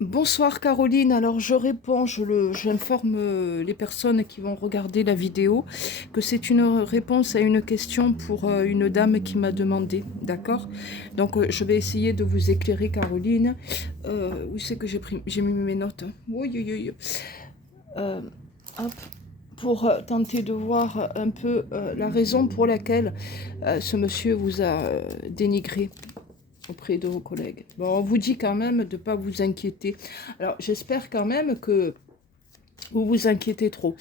Bonsoir Caroline, alors je réponds, j'informe les personnes qui vont regarder la vidéo que c'est une réponse à une question pour une dame qui m'a demandé, d'accord? Donc je vais essayer de vous éclairer Caroline. Où c'est que j'ai mis mes notes? Oui, oui, oui. Euh, hop. Pour tenter de voir un peu la raison pour laquelle ce monsieur vous a dénigré auprès de vos collègues. Bon, on vous dit quand même de ne pas vous inquiéter. Alors, j'espère quand même que vous vous inquiétez trop.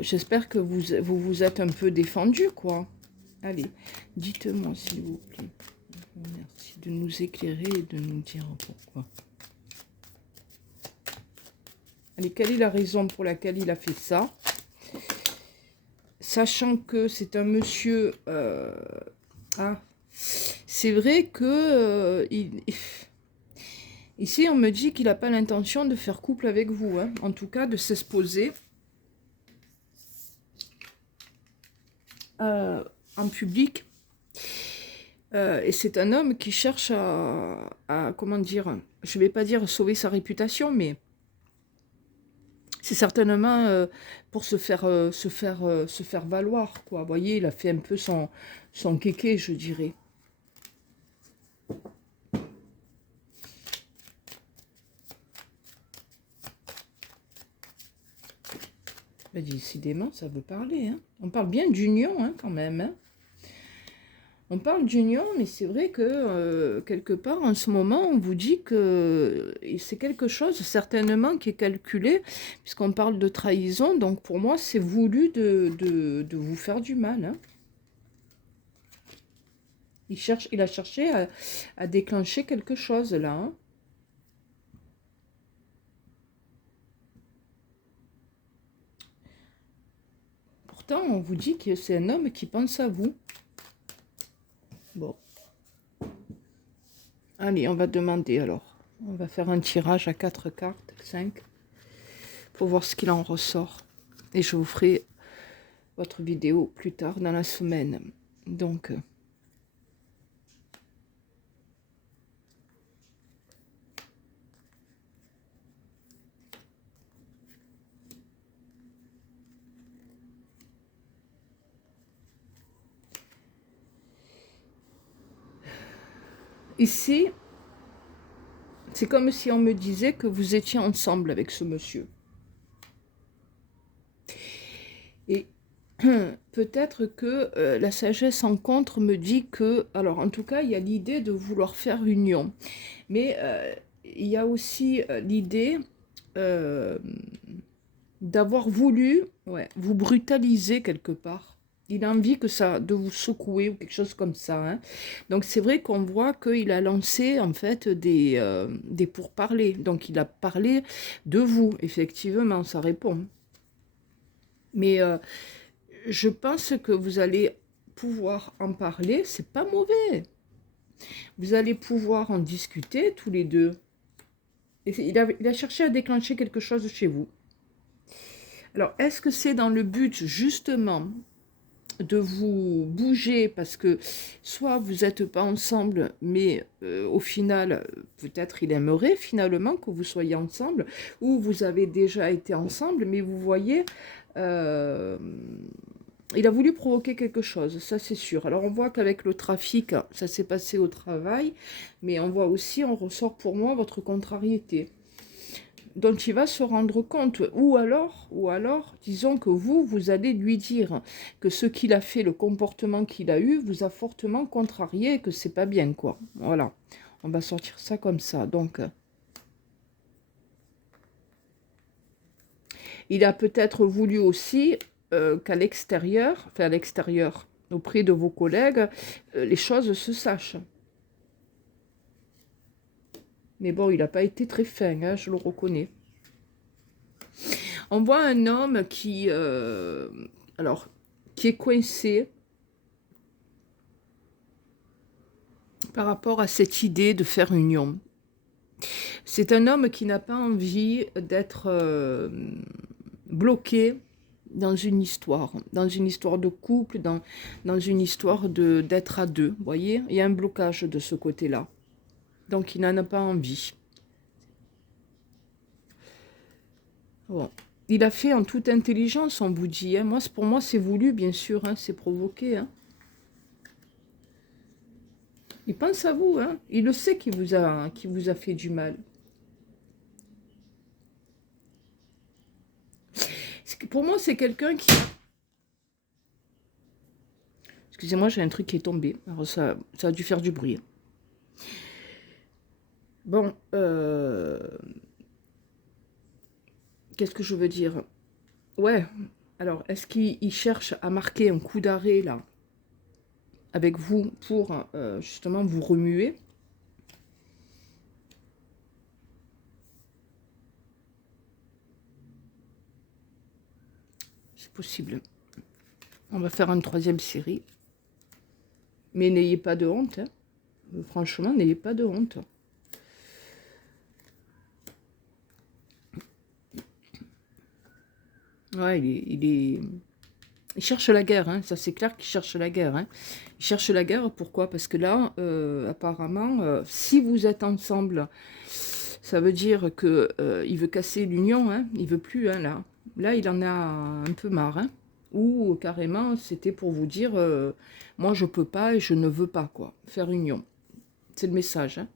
J'espère que vous êtes un peu défendu, quoi. Allez, dites-moi, s'il vous plaît. Merci de nous éclairer et de nous dire pourquoi. Allez, quelle est la raison pour laquelle il a fait ça? Sachant que c'est un monsieur... ah, c'est vrai que... ici, on me dit qu'il n'a pas l'intention de faire couple avec vous, hein. En tout cas, de s'exposer en public. Et c'est un homme qui cherche comment dire, je ne vais pas dire sauver sa réputation, mais c'est certainement pour se faire valoir, quoi. Vous voyez, il a fait un peu son kéké, je dirais. Ben, décidément, ça veut parler, hein. On parle bien d'union, hein, quand même, hein. On parle d'union, mais c'est vrai que quelque part, en ce moment, on vous dit que c'est quelque chose certainement qui est calculé, puisqu'on parle de trahison. Donc pour moi, c'est voulu de vous faire du mal, hein. Il a cherché à déclencher quelque chose là, hein. Pourtant, on vous dit que c'est un homme qui pense à vous. Bon. Allez, on va demander alors. On va faire un tirage à 4 cartes, 5, pour voir ce qu'il en ressort. Et je vous ferai votre vidéo plus tard dans la semaine. Donc, ici, c'est comme si on me disait que vous étiez ensemble avec ce monsieur. Et peut-être que la sagesse en contre me dit que, alors en tout cas, il y a l'idée de vouloir faire union. Mais il y a aussi l'idée d'avoir voulu vous brutaliser quelque part. Il a envie de vous secouer ou quelque chose comme ça, hein. Donc c'est vrai qu'on voit qu'il a lancé en fait des pourparlers. Donc il a parlé de vous, effectivement, ça répond. Mais je pense que vous allez pouvoir en parler, c'est pas mauvais. Vous allez pouvoir en discuter tous les deux. Et il a cherché à déclencher quelque chose chez vous. Alors, est-ce que c'est dans le but justement de vous bouger parce que soit vous n'êtes pas ensemble, mais au final, peut-être il aimerait finalement que vous soyez ensemble, ou vous avez déjà été ensemble, mais vous voyez, il a voulu provoquer quelque chose, ça c'est sûr. Alors on voit qu'avec le trafic, ça s'est passé au travail, mais on voit aussi, on ressort pour moi votre contrariété dont il va se rendre compte, ou alors, disons que vous allez lui dire que ce qu'il a fait, le comportement qu'il a eu, vous a fortement contrarié et que c'est pas bien, quoi. Voilà, on va sortir ça comme ça. Donc, il a peut-être voulu aussi qu'à l'extérieur, enfin à l'extérieur, auprès de vos collègues, les choses se sachent. Mais bon, il n'a pas été très fin, hein, je le reconnais. On voit un homme qui est coincé par rapport à cette idée de faire union. C'est un homme qui n'a pas envie d'être bloqué dans une histoire de couple, dans une histoire d'être à deux. Vous voyez, il y a un blocage de ce côté-là. Donc il n'en a pas envie. Bon. Il a fait en toute intelligence, on vous dit. Hein. Pour moi, c'est voulu, bien sûr. Hein. C'est provoqué. Hein. Il pense à vous. Hein. Il le sait qu'il vous a fait du mal. Pour moi, c'est quelqu'un qui... Excusez-moi, j'ai un truc qui est tombé. Alors ça a dû faire du bruit. Bon, qu'est-ce que je veux dire? Ouais, alors, est-ce qu'il cherche à marquer un coup d'arrêt, là, avec vous, pour justement vous remuer? C'est possible. On va faire une 3e série. Mais n'ayez pas de honte. Hein. Franchement, n'ayez pas de honte. Ouais, il cherche la guerre, hein. Ça c'est clair qu'il cherche la guerre. Hein. Il cherche la guerre, pourquoi? Parce que là, apparemment, si vous êtes ensemble, ça veut dire que il veut casser l'union, hein. Il veut plus, hein, là. Là, il en a un peu marre, hein. Ou carrément, c'était pour vous dire, moi je peux pas et je ne veux pas, quoi, faire union. C'est le message, hein.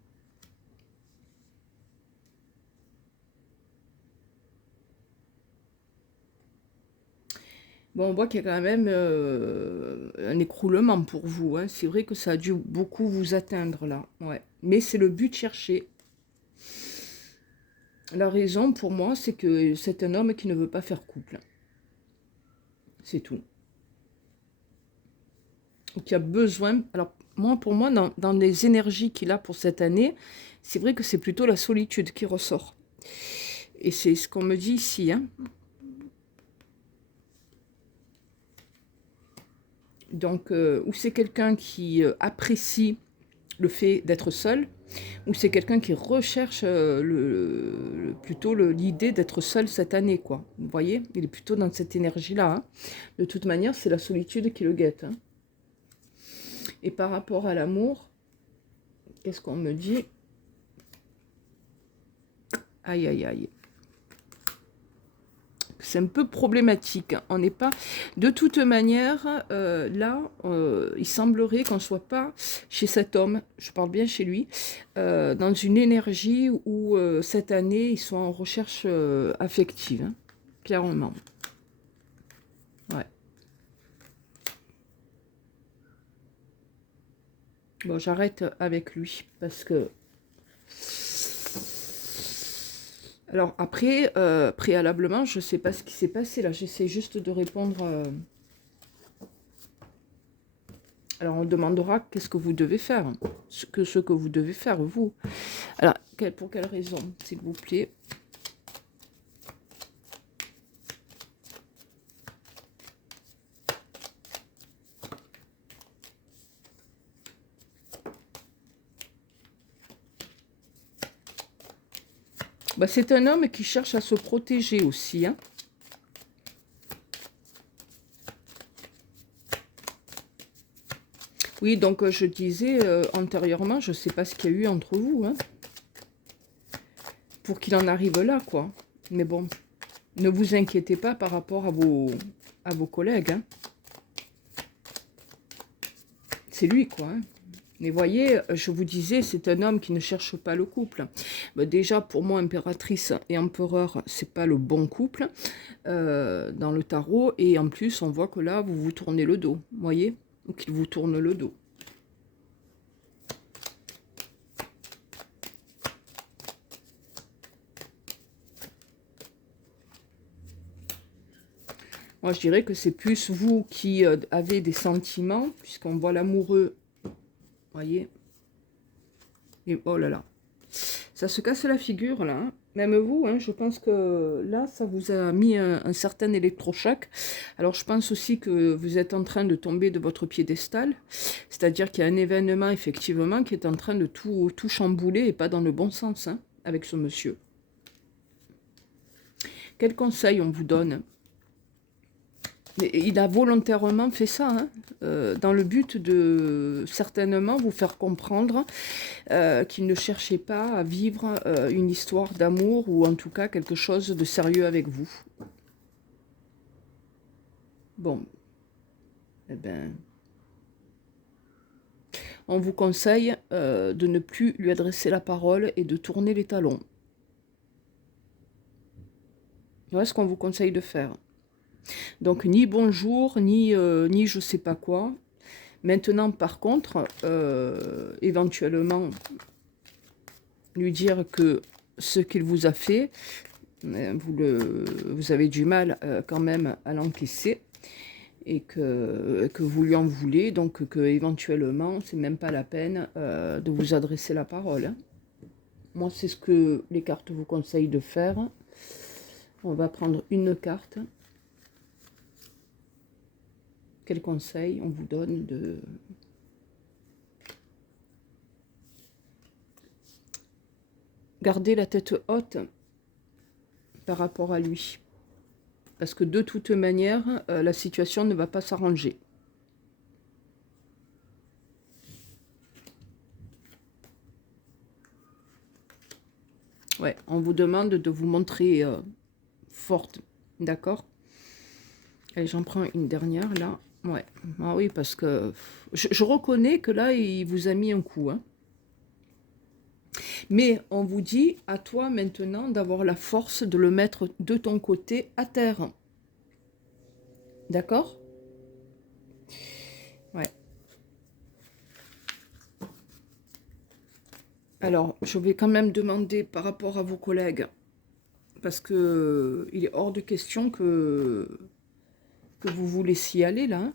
Bon, on voit qu'il y a quand même un écroulement pour vous. Hein. C'est vrai que ça a dû beaucoup vous atteindre là. Ouais. Mais c'est le but cherché. La raison pour moi, c'est que c'est un homme qui ne veut pas faire couple. C'est tout. Qui a besoin... Alors, pour moi, dans les énergies qu'il a pour cette année, c'est vrai que c'est plutôt la solitude qui ressort. Et c'est ce qu'on me dit ici. Hein. Donc, ou c'est quelqu'un qui apprécie le fait d'être seul, ou c'est quelqu'un qui recherche plutôt l'idée d'être seul cette année, quoi. Vous voyez, il est plutôt dans cette énergie-là. Hein. De toute manière, c'est la solitude qui le guette. Hein. Et par rapport à l'amour, qu'est-ce qu'on me dit? Aïe, aïe, aïe. C'est un peu problématique. On n'est pas... De toute manière, là, il semblerait qu'on ne soit pas chez cet homme, je parle bien chez lui, dans une énergie où cette année, ils sont en recherche affective, hein, clairement. Ouais. Bon, j'arrête avec lui, parce que... Alors après, préalablement, je ne sais pas ce qui s'est passé là. J'essaie juste de répondre. Alors on demandera qu'est-ce que vous devez faire. Ce que vous devez faire, vous. Alors, pour quelle raison, s'il vous plaît? Bah, c'est un homme qui cherche à se protéger aussi. Hein. Oui, donc je disais antérieurement, je ne sais pas ce qu'il y a eu entre vous. Hein, pour qu'il en arrive là, quoi. Mais bon, ne vous inquiétez pas par rapport à vos collègues. Hein. C'est lui, quoi. Hein. Mais voyez, je vous disais, c'est un homme qui ne cherche pas le couple. Bah, déjà, pour moi, impératrice et empereur, c'est pas le bon couple dans le tarot. Et en plus, on voit que là, vous vous tournez le dos, voyez, ou qu'il vous tourne le dos. Moi, je dirais que c'est plus vous qui avez des sentiments, puisqu'on voit l'amoureux, voyez. Et oh là là. Ça se casse la figure, là. Hein. Même vous, hein, je pense que là, ça vous a mis un certain électrochoc. Alors, je pense aussi que vous êtes en train de tomber de votre piédestal. C'est-à-dire qu'il y a un événement, effectivement, qui est en train de tout chambouler et pas dans le bon sens, hein, avec ce monsieur. Quel conseil on vous donne? Il a volontairement fait ça, hein, dans le but de certainement vous faire comprendre qu'il ne cherchait pas à vivre une histoire d'amour ou en tout cas quelque chose de sérieux avec vous. Bon, eh ben, on vous conseille de ne plus lui adresser la parole et de tourner les talons. Voilà ce qu'on vous conseille de faire. Donc ni bonjour, ni je sais pas quoi. Maintenant, par contre, éventuellement, lui dire que ce qu'il vous a fait, vous avez du mal quand même à l'encaisser et que vous lui en voulez, donc que éventuellement, c'est même pas la peine de vous adresser la parole. Hein. Moi, c'est ce que les cartes vous conseillent de faire. On va prendre une carte. Quel conseil on vous donne de... Garder la tête haute par rapport à lui. Parce que de toute manière, la situation ne va pas s'arranger. Ouais, on vous demande de vous montrer forte, d'accord? Allez, j'en prends une dernière, là. Ouais, ah oui, parce que je reconnais que là, il vous a mis un coup, hein. Mais on vous dit, à toi maintenant, d'avoir la force de le mettre de ton côté à terre. D'accord? Ouais. Alors, je vais quand même demander par rapport à vos collègues, parce que il est hors de question que vous vous laissiez aller, là. Hein.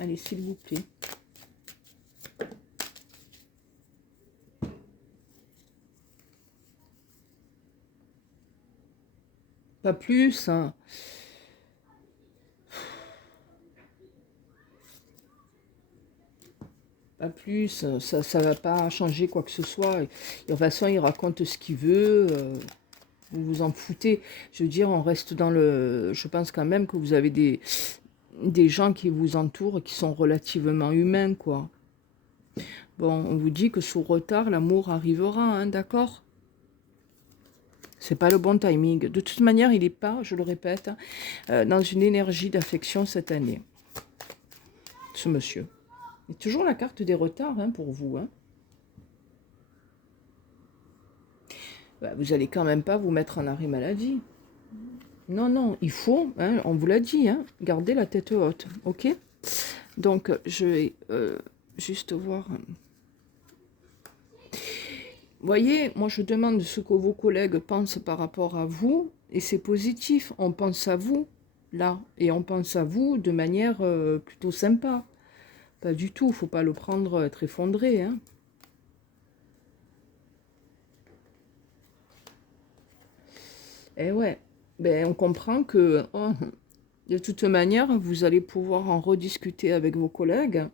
Allez, s'il vous plaît. Pas plus. Hein. Pas plus. Ça ne va pas changer quoi que ce soit. Et, de toute façon, il raconte ce qu'il veut. Vous vous en foutez. Je veux dire, on reste dans le... Je pense quand même que vous avez des gens qui vous entourent qui sont relativement humains, quoi. Bon, on vous dit que sous retard, l'amour arrivera, hein, d'accord? C'est pas le bon timing. De toute manière, il n'est pas, je le répète, dans une énergie d'affection cette année. Ce monsieur. Il y a toujours la carte des retards hein, pour vous. Hein. Bah, vous allez quand même pas vous mettre en arrêt maladie. Non, non, il faut, hein, on vous l'a dit, hein, garder la tête haute, ok? Donc, je vais juste voir... Vous voyez, moi je demande ce que vos collègues pensent par rapport à vous, et c'est positif, on pense à vous, là, et on pense à vous de manière plutôt sympa. Pas du tout, faut pas le prendre être effondré, hein. Et ouais, ben on comprend que oh, de toute manière, vous allez pouvoir en rediscuter avec vos collègues,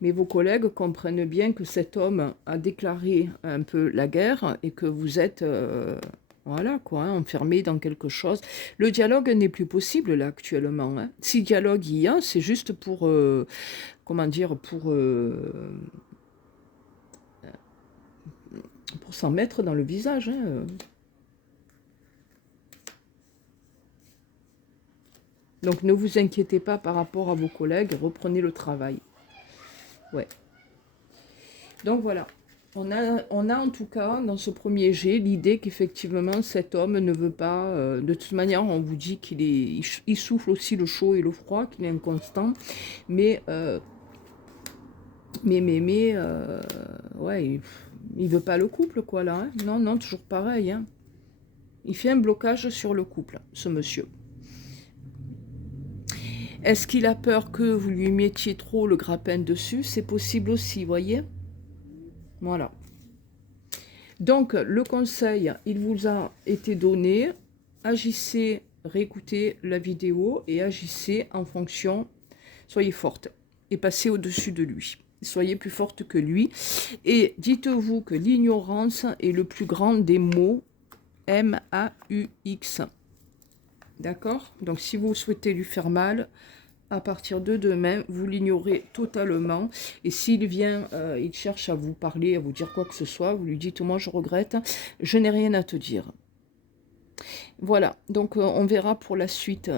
mais vos collègues comprennent bien que cet homme a déclaré un peu la guerre et que vous êtes, voilà quoi, hein, enfermé dans quelque chose. Le dialogue n'est plus possible là actuellement. Hein. Si dialogue il y a, c'est juste pour, comment dire, pour s'en mettre dans le visage. Hein. Donc ne vous inquiétez pas par rapport à vos collègues, reprenez le travail. Ouais. Donc voilà. On a en tout cas dans ce premier jet l'idée qu'effectivement cet homme ne veut pas, de toute manière on vous dit il souffle aussi le chaud et le froid, qu'il est inconstant, mais ouais, il veut pas le couple quoi là, hein. Non, non, toujours pareil, hein. Il fait un blocage sur le couple, ce monsieur. Est-ce qu'il a peur que vous lui mettiez trop le grappin dessus? C'est possible aussi, voyez? Voilà. Donc, le conseil, il vous a été donné. Agissez, réécoutez la vidéo et agissez en fonction. Soyez forte. et passez au-dessus de lui. Soyez plus forte que lui. Et dites-vous que l'ignorance est le plus grand des maux, M-A-U-X. D'accord? Donc si vous souhaitez lui faire mal, à partir de demain, vous l'ignorez totalement. Et s'il vient, il cherche à vous parler, à vous dire quoi que ce soit, vous lui dites, moi je regrette, je n'ai rien à te dire. Voilà, donc on verra pour la suite,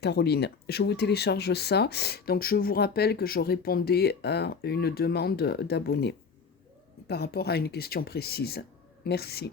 Caroline. Je vous télécharge ça. Donc je vous rappelle que je répondais à une demande d'abonnés par rapport à une question précise. Merci.